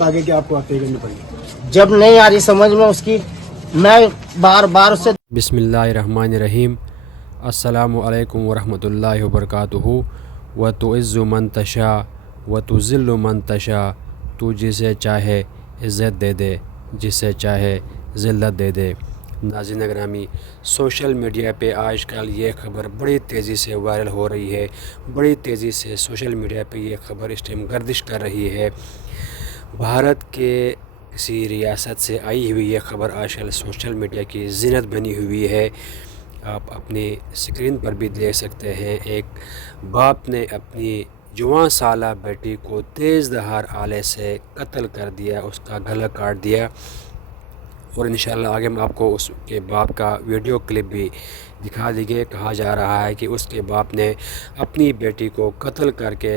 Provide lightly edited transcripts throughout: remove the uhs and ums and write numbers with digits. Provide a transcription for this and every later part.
बता के कि आपको हत्या करनी पड़ी? जब नहीं आ रही समझ में उसकी, मैं बार बार उससे बिस्मिल्लाहिर्रहमानिर्रहीम। अस्सलामु अलैकुम वरहमतुल्लाहि वबरकातुहू। व तुइज़्ज़ु मन तशा व तुज़िल्लु मन तशा। तू जिसे चाहे इज़्ज़त दे दे, जिसे चाहे ज़िल्लत दे दे। नाज़रीन ग्रामी, सोशल मीडिया पे आजकल ये ख़बर बड़ी तेज़ी से वायरल हो रही है। बड़ी तेज़ी से सोशल मीडिया पे ये ख़बर इस टाइम गर्दिश कर रही है। भारत के किसी रियासत से आई हुई ये ख़बर आजकल सोशल मीडिया की ज़ीनत बनी हुई है। आप अपनी स्क्रीन पर भी देख सकते हैं, एक बाप ने अपनी जवान साला बेटी को तेज़ धार आले से कत्ल कर दिया, उसका गला काट दिया। और इंशाअल्लाह आगे मैं आपको उसके बाप का वीडियो क्लिप भी दिखा देंगे। कहा जा रहा है कि उसके बाप ने अपनी बेटी को कत्ल करके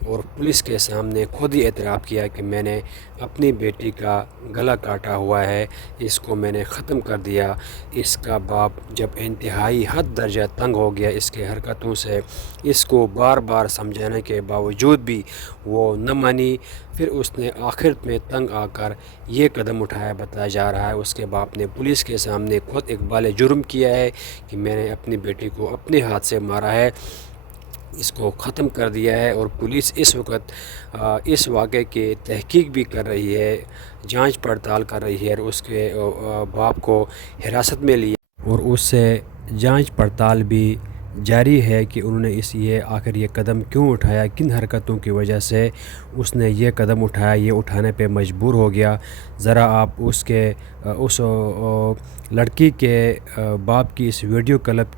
और पुलिस के सामने खुद ही एतराफ़ किया कि मैंने अपनी बेटी का गला काटा हुआ है, इसको मैंने ख़त्म कर दिया। इसका बाप जब इंतहाई हद दर्जा तंग हो गया इसके हरकतों से, इसको बार बार समझाने के बावजूद भी वो न मानी। फिर उसने आखिर में तंग आकर ये कदम उठाया। बताया जा रहा है उसके बाप ने पुलिस के सामने खुद इकबाल जुर्म किया है कि मैंने अपनी बेटी को अपने हाथ से मारा है, इसको ख़त्म कर दिया है। और पुलिस इस वक्त इस वाक़े की तहकीक भी कर रही है, जांच पड़ताल कर रही है। और उसके बाप को हिरासत में लिया और उससे जांच पड़ताल भी जारी है कि उन्होंने आखिर ये कदम क्यों उठाया, किन हरकतों की वजह से उसने ये कदम उठाया, ये उठाने पे मजबूर हो गया। ज़रा आप उस लड़की के बाप की इस वीडियो क्लिप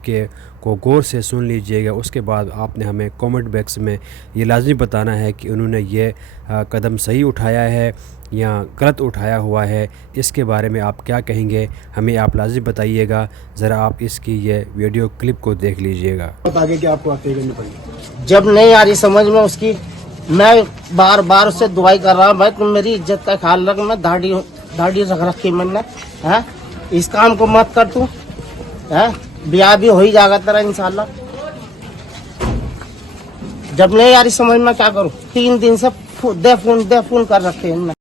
को गौर से सुन लीजिएगा। उसके बाद आपने हमें कमेंट बॉक्स में ये लाजमी बताना है कि उन्होंने ये कदम सही उठाया है या गलत उठाया हुआ है। इसके बारे में आप क्या कहेंगे, हमें आप लाजमी बताइएगा। ज़रा आप इसकी ये वीडियो क्लिप को देख लीजिएगा। बता के कि आपको हत्या करनी पड़ी? जब नहीं आ रही समझ में उसकी, मैं बार बार उससे दुआई कर रहा हूँ, भाई तुम मेरी इज्जत का ख्याल रख। मैं दाढ़ी रख रखी मैंने, है इस काम को मत कर तू, है ब्याह भी हो ही जाएगा तेरा इंशाल्लाह। जब नहीं आ रही समझ में क्या करूँ, 3 दिन से दे फोन कर रखे हैं।